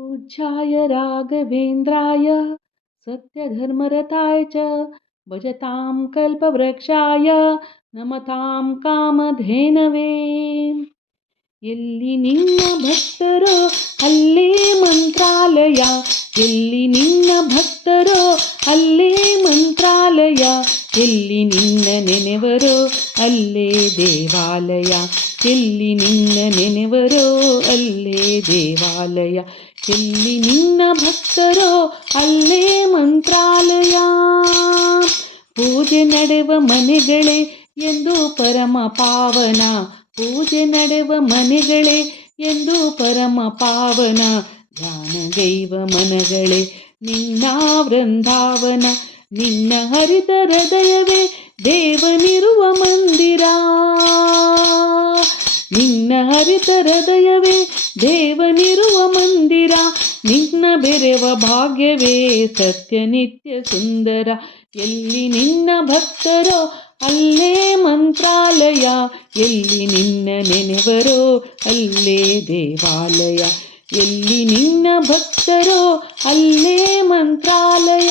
पूज्याय राघवेन्द्राय सत्यधर्मरताय च भजतां कल्पवृक्षाय नमतां कामधेनवे ಎಲ್ಲಿ ನಿನ್ನ ಭಕ್ತರೋ ಅಲ್ಲೇ ಮಂತ್ರಾಲಯ ಎಲ್ಲಿ ನಿನ್ನ ಭಕ್ತರೋ ಅಲ್ಲೇ ಮಂತ್ರಾಲಯ ಎಲ್ಲಿ ನಿನ್ನ ನೆನೆವರೋ ಅಲ್ಲೇ ದೇವಾಲಯ ಎಲ್ಲಿ ನಿನ್ನ ನೆನೆವರೋ ಅಲ್ಲೇ ದೇವಾಲಯ ಎಲ್ಲಿ ನಿನ್ನ ಭಕ್ತರೋ ಅಲ್ಲೇ ಮಂತ್ರಾಲಯ ಪೂಜೆ ನಡೆವ ಮನೆಗಳೇ ಎಂದು ಪರಮ ಪಾವನ ಪೂಜೆ ನಡೆವ ಮನೆಗಳೇ ಎಂದು ಪರಮ ಪಾವನ ಧ್ಯಾನಗೈವ ಮನಗಳೇ ನಿನ್ನ ವೃಂದಾವನ ನಿನ್ನ ಹರಿದ ಹೃದಯವೇ ದೇವನಿರುವ ಮಂದಿರ ನಿನ್ನ ಹರಿದ ಹೃದಯವೇ ದೇವನಿರುವ ಮಂದಿರ ನಿನ್ನ ಬೆರೆವ ಭಾಗ್ಯವೇ ಸತ್ಯ ನಿತ್ಯ ಸುಂದರ ಎಲ್ಲಿ ನಿನ್ನ ಭಕ್ತರೋ ಅಲ್ಲೇ ಮಂತ್ರಾಲಯ ಎಲ್ಲಿ ನಿನ್ನ ನೆನೆವರೋ ಅಲ್ಲೇ ದೇವಾಲಯ ಎಲ್ಲಿ ನಿನ್ನ ಭಕ್ತರೋ ಅಲ್ಲೇ ಮಂತ್ರಾಲಯ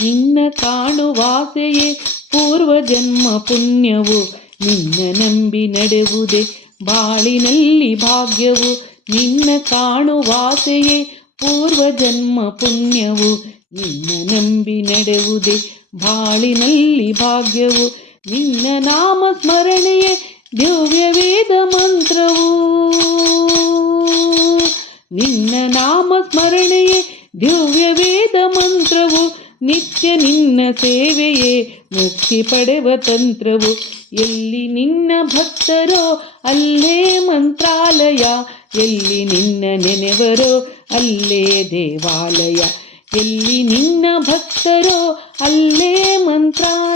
ನಿನ್ನ ಕಾಣುವಾಸೆಯೇ ಪೂರ್ವಜನ್ಮ ಪುಣ್ಯವು ನಿನ್ನ ನಂಬಿ ನಡೆವುದೇ ಬಾಳಿನಲ್ಲಿ ಭಾಗ್ಯವು ನಿನ್ನ ಕಾಣುವಾಸೆಯೇ ಪೂರ್ವಜನ್ಮ ಪುಣ್ಯವು ನಿನ್ನ ನಂಬಿ ನಡೆವುದೇ ಬಾಳಿನಲ್ಲಿ ಭಾಗ್ಯವು ನಿನ್ನ ನಾಮ ಸ್ಮರಣೆಯೇ ದಿವ್ಯ ವೇದ ಮಂತ್ರವು ನಿನ್ನ ನಾಮ ಸ್ಮರಣೆಯೇ ದಿವ್ಯ ವೇದ ಮಂತ್ರವು ನಿತ್ಯ ನಿನ್ನ ಸೇವೆಯೇ ಮುಕ್ತಿ ಪಡೆವ ತಂತ್ರವು ಎಲ್ಲಿ ನಿನ್ನ ಭಕ್ತರೋ ಅಲ್ಲೇ ಮಂತ್ರಾಲಯ ಎಲ್ಲಿ ನಿನ್ನ ನೆನೆವರೋ ಅಲ್ಲೇ ದೇವಾಲಯ ಎಲ್ಲಿ ನಿನ್ನ ಭಕ್ತರೋ ಅಲ್ಲೇ ಮಂತ್ರಾಲಯ